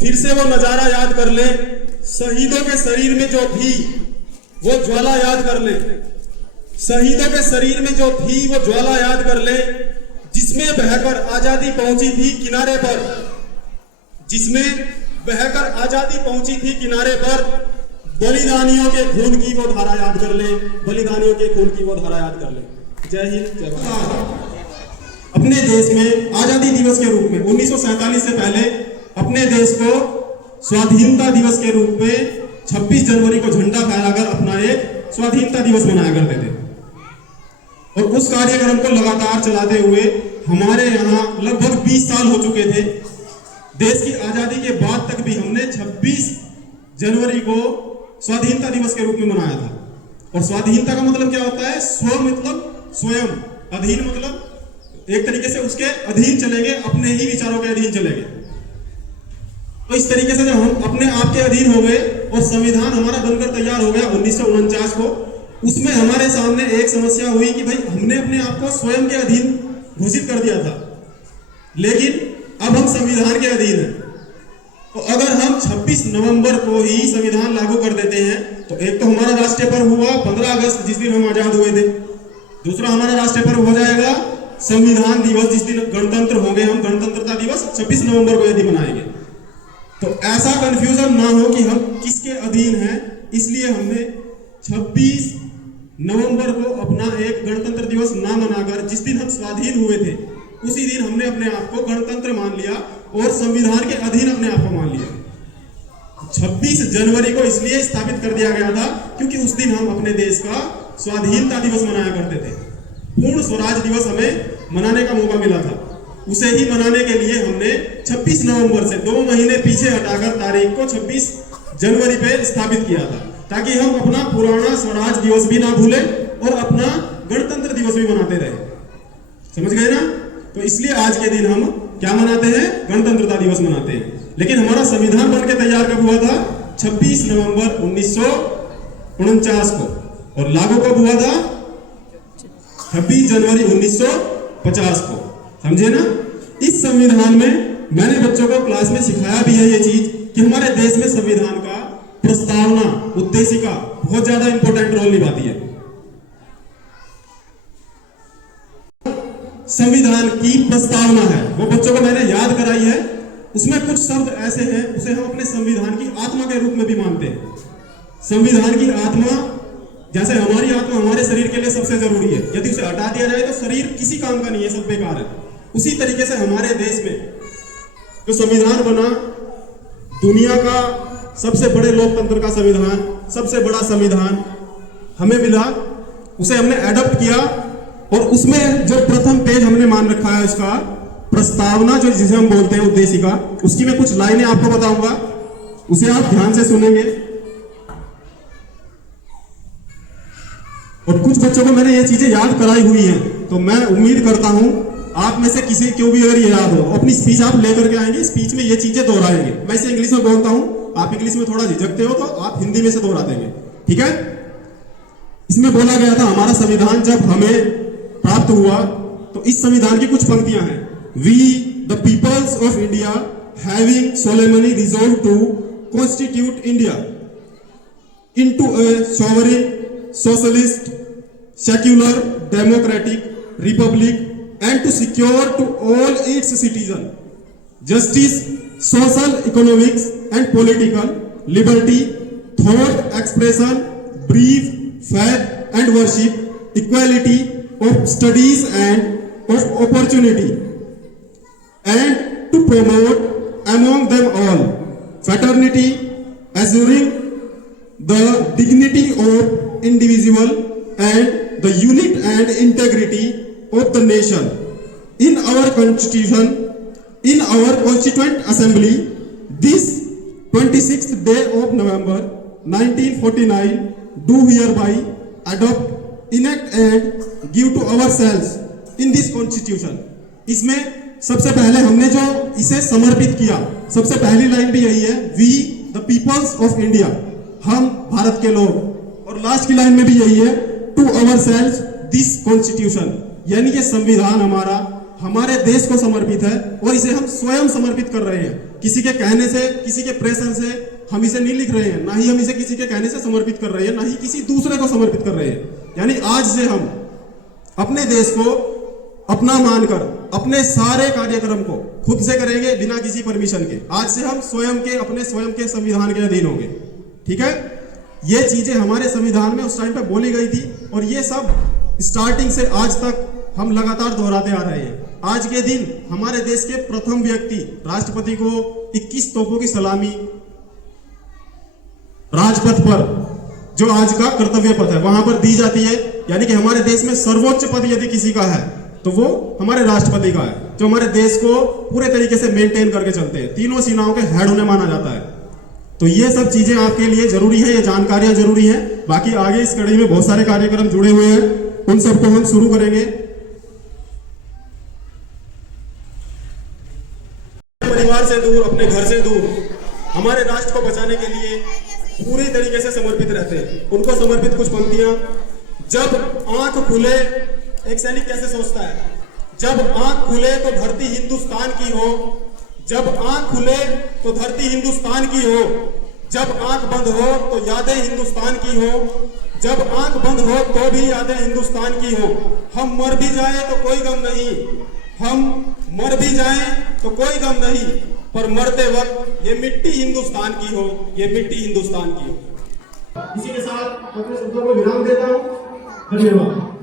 फिर से वो नजारा याद कर ले, शहीदों के शरीर में जो थी वो ज्वाला याद कर ले, शहीदों के शरीर में जो थी वो ज्वाला याद कर ले, जिसमें बहकर आजादी पहुंची थी किनारे पर, जिसमें बहकर आजादी पहुंची थी किनारे पर। बलिदानियों के खून की वो धारा याद कर ले, बलिदानियों के खून की वो धारा याद कर ले। जय हिंद, जय भारत। अपने देश में आजादी दिवस के रूप में 1947 से पहले अपने देश को स्वाधीनता दिवस के रूप में 26 जनवरी को झंडा फहराकर अपना एक स्वाधीनता दिवस मनाया करते थे। और उस कार्यक्रम को लगातार चलाते हुए हमारे यहाँ लगभग 20 साल हो चुके थे। देश की आजादी के बाद तक भी हमने 26 जनवरी को स्वाधीनता दिवस के रूप में मनाया था। और स्वाधीनता का मतलब क्या होता है? स्व मतलब स्वयं, अधीन मतलब एक तरीके से उसके अधीन चलेंगे, अपने ही विचारों के अधीन चलेंगे। तो इस तरीके से जब हम अपने आप के अधीन हो गए और संविधान हमारा बनकर तैयार हो गया 1949 को, उसमें हमारे सामने एक समस्या हुई कि भाई हमने अपने आप को स्वयं के अधीन घोषित कर दिया था, लेकिन अब हम संविधान के अधीन हैं। तो अगर हम 26 नवंबर को ही संविधान लागू कर देते हैं तो एक तो हमारा राष्ट्रीय पर्व हुआ 15 अगस्त जिस दिन हम आजाद हुए थे, दूसरा हमारा राष्ट्रीय पर्व हो जाएगा संविधान दिवस जिस दिन गणतंत्र होंगे हम, गणतंत्रता दिवस 26 नवंबर को यदि मनाएंगे। तो ऐसा कंफ्यूजन ना हो कि हम किसके अधीन हैं, इसलिए हमने 26 नवंबर को अपना एक गणतंत्र दिवस ना मनाकर जिस दिन हम स्वाधीन हुए थे उसी दिन हमने अपने आप को गणतंत्र मान लिया और संविधान के अधीन अपने आप को मान लिया। 26 जनवरी को इसलिए स्थापित कर दिया गया था क्योंकि उस दिन हम अपने देश का स्वाधीनता दिवस मनाया करते थे। पूर्ण स्वराज दिवस हमें मनाने का मौका मिला था। उसे ही मनाने के लिए हमने 26 नवंबर से 2 महीने पीछे हटाकर तारीख को 26 जनवरी पे स्थापित किया था, ताकि हम अपना पुराना स्वराज दिवस भी ना भूलें और अपना गणतंत्र दिवस भी मनाते रहे। समझ गए ना? तो इसलिए आज के दिन हम क्या मनाते हैं? गणतंत्रता दिवस मनाते हैं। लेकिन हमारा संविधान बनकर तैयार कब हुआ था? 26 नवंबर 1949 को, और लागू कब हुआ था? 26 जनवरी 1950 को। समझे ना? इस संविधान में मैंने बच्चों को क्लास में सिखाया भी है ये चीज कि हमारे देश में संविधान का प्रस्तावना, उद्देशिका बहुत ज्यादा इंपॉर्टेंट रोल निभाती है। संविधान की प्रस्तावना है वो बच्चों को मैंने याद कराई है। उसमें कुछ शब्द ऐसे हैं उसे हम अपने संविधान की आत्मा के रूप में भी मानते हैं। संविधान की आत्मा, जैसे हमारी आत्मा हमारे शरीर के लिए सबसे जरूरी है, यदि उसे हटा दिया जाए तो शरीर किसी काम का नहीं है, सब बेकार है। उसी तरीके से हमारे देश में जो संविधान बना, दुनिया का सबसे बड़े लोकतंत्र का संविधान, सबसे बड़ा संविधान हमें मिला, उसे हमने एडॉप्ट किया। और उसमें जो प्रथम पेज हमने मान रखा है उसका प्रस्तावना, जो जिसे हम बोलते हैं उद्देशिका, उसकी मैं कुछ लाइनें आपको बताऊंगा, उसे आप ध्यान से सुनेंगे। और कुछ बच्चों को मैंने ये चीजें याद कराई हुई हैं, तो मैं उम्मीद करता हूं आप में से किसी को भी अगर ये याद हो, अपनी स्पीच आप लेकर के आएंगे, स्पीच में ये चीजें दोहराएंगे। मैं इसे इंग्लिश में बोलता हूं, आप इंग्लिश में थोड़ा झिझकते हो तो आप हिंदी में से दोहरा देंगे, ठीक है? इसमें बोला गया था हमारा संविधान जब हमें प्राप्त हुआ तो इस संविधान की कुछ पंक्तियां हैं। We the peoples of India having solemnly resolve to constitute India into a sovereign socialist secular democratic republic and to secure to all its citizens justice, social, economics and political liberty, thought expression, belief, faith and worship, equality of studies and of opportunity, and to promote among them all fraternity, assuring the dignity of individual and the unity and integrity of the nation. In our constitution, in our constituent assembly, this 26th day of November 1949, do hereby adopt, enact and give to ourselves in this constitution. इसमें सबसे पहले हमने जो इसे समर्पित किया, सबसे पहली लाइन भी यही है, we the peoples of India, हम भारत के लोग, और लास्ट की लाइन में भी यही है, to ourselves this constitution, यानी कि संविधान हमारा हमारे देश को समर्पित है और इसे हम स्वयं समर्पित कर रहे हैं। किसी के कहने से, किसी के प्रेशर से हम इसे नहीं लिख रहे हैं, ना ही हम इसे किसी के कहने से समर्पित कर रहे हैं, ना ही किसी दूसरे को समर्पित कर रहे हैं। यानी आज से हम अपने देश को अपना मानकर अपने सारे कार्यक्रम को खुद से करेंगे, बिना किसी परमिशन के। आज से हम स्वयं के, अपने स्वयं के संविधान के अधीन होंगे। ठीक है, ये चीजें हमारे संविधान में उस टाइम पे बोली गई थी और ये सब स्टार्टिंग से आज तक हम लगातार दोहराते आ रहे हैं। आज के दिन हमारे देश के प्रथम व्यक्ति राष्ट्रपति को 21 तोपों की सलामी राजपथ पर, जो आज का कर्तव्य पथ है, वहां पर दी जाती है। यानी कि हमारे देश में सर्वोच्च पद यदि किसी का है तो वो हमारे राष्ट्रपति का है, जो हमारे देश को पूरे तरीके से मेंटेन करके चलते हैं, तीनों सेनाओं के हेड उन्हें माना जाता है। तो ये सब चीजें आपके लिए जरूरी है, ये जानकारियां जरूरी है। बाकी आगे इस कड़ी में बहुत सारे कार्यक्रम जुड़े हुए हैं, उन सबको हम शुरू करेंगे। परिवार से दूर, अपने घर से दूर हमारे राष्ट्र को बचाने के लिए पूरी तरीके से समर्पित रहते हैं। उनको समर्पित कुछ पंक्तियां। जब आंख खुले, एक सैनिक कैसे सोचता है, जब आंख खुले तो धरती हिंदुस्तान की हो, जब आंख खुले तो धरती हिंदुस्तान की हो, जब आंख बंद हो तो यादें हिंदुस्तान की हो, जब आंख बंद हो तो भी यादें हिंदुस्तान की हो। हम मर भी जाए तो कोई गम नहीं, हम मर भी जाएं तो कोई गम नहीं, पर मरते वक्त ये मिट्टी हिंदुस्तान की हो, ये मिट्टी हिंदुस्तान की हो। इसी के साथ अपने शब्दों को विराम देता हूं। धन्यवाद।